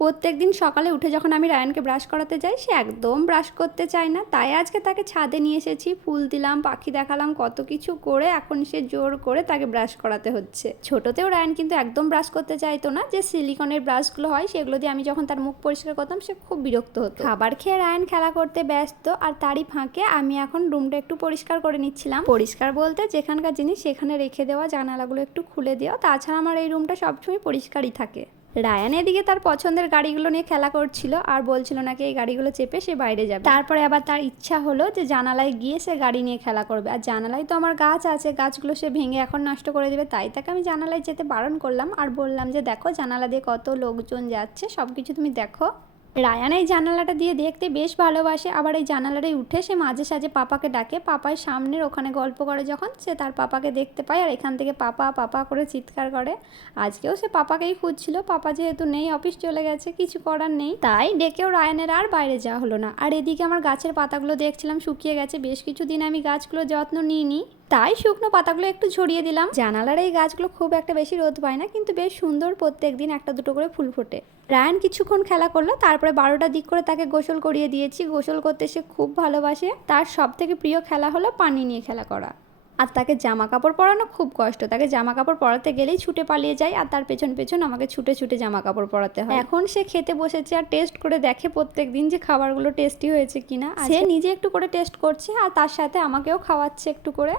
প্রত্যেকদিন সকালে উঠে যখন আমি রায়ানকে ব্রাশ করাতে যাই সে একদম ব্রাশ করতে চায় না। তাই আজকে তাকে ছাদে নিয়ে এসেছি, ফুল দিলাম, পাখি দেখালাম, কত কিছু করে এখন সে জোর করে তাকে ব্রাশ করাতে হচ্ছে। ছোটতেও রায়ান কিন্তু একদম ব্রাশ করতে চাইতো না, যে সিলিকনের ব্রাশগুলো হয় সেগুলো দিয়ে আমি যখন তার মুখ পরিষ্কার করতাম সে খুব বিরক্ত হতো। খাবার খেয়ে রায়ান খেলা করতে ব্যস্ত, আর তারই ফাঁকে আমি এখন রুমটা একটু পরিষ্কার করে নিচ্ছিলাম। পরিষ্কার বলতে যেখানকার জিনিস সেখানে রেখে দেওয়া, জানালাগুলো একটু খুলে দেওয়া। তাছাড়া আমার এই রুমটা সবসময় পরিষ্কারই থাকে। রায়ান এদিকে তার পছন্দের গাড়িগুলো নিয়ে খেলা করছিল আর বলছিল নাকি এই গাড়িগুলো চেপে সে বাইরে যাবে। তারপরে আবার তার ইচ্ছা হলো যে জানালায় গিয়ে সে গাড়ি নিয়ে খেলা করবে। আর জানালায় তো আমার গাছ আছে, গাছগুলো সে ভেঙে এখন নষ্ট করে দেবে। তাই তাকে আমি জানালায় যেতে বারণ করলাম আর বললাম যে দেখো জানালা দিয়ে কত লোকজন যাচ্ছে, সব কিছু তুমি দেখো। রায়ান এই জানালাটা দিয়ে দেখতে বেশ ভালোবাসে, আবার এই জানালাটাই উঠে সে মাঝে সাঝে পাপাকে ডাকে। পাপার সামনের ওখানে গল্প করে যখন সে তার পাপাকে দেখতে পায় আর এখান থেকে পাপা পাপা করে চিৎকার করে। আজকেও সে পাপাকেই খুঁজছিল, পাপা যেহেতু নেই, অফিস চলে গেছে, কিছু করার নেই, তাই ডেকেও রায়ানের আর বাইরে যাওয়া হলো না। আর এদিকে আমার গাছের পাতাগুলো দেখছিলাম শুকিয়ে গেছে, বেশ কিছুদিন আমি গাছগুলো যত্ন নিইনি, তাই শুকনো পাতাগুলো একটু ছড়িয়ে দিলাম। জানালার এই গাছগুলো খুব একটা বেশি রোদ পায় না, কিন্তু বেশ সুন্দর, প্রত্যেক দিন একটা দুটো করে ফুল ফোটে। রায়ান কিছুক্ষণ খেলা করলো, তারপরে 12টার দিক করে তাকে গোসল করিয়ে দিয়েছি। গোসল করতে সে খুব ভালোবাসে, তার সব থেকে প্রিয় খেলা হলো পানি নিয়ে খেলা করা। আর তাকে জামা কাপড় পরানো খুব কষ্ট, তাকে জামা কাপড় পরাতে গেলেই ছুটে পালিয়ে যায় আর তার পেছন পেছন আমাকে ছুটে ছুটে জামা কাপড় পরাতে হয়। এখন সে খেতে বসেছে আর টেস্ট করে দেখে প্রত্যেক দিন যে খাবারগুলো টেস্টি হয়েছে কিনা। সে নিজে একটু করে টেস্ট করছে আর তার সাথে আমাকেও খাওয়াচ্ছে একটু করে।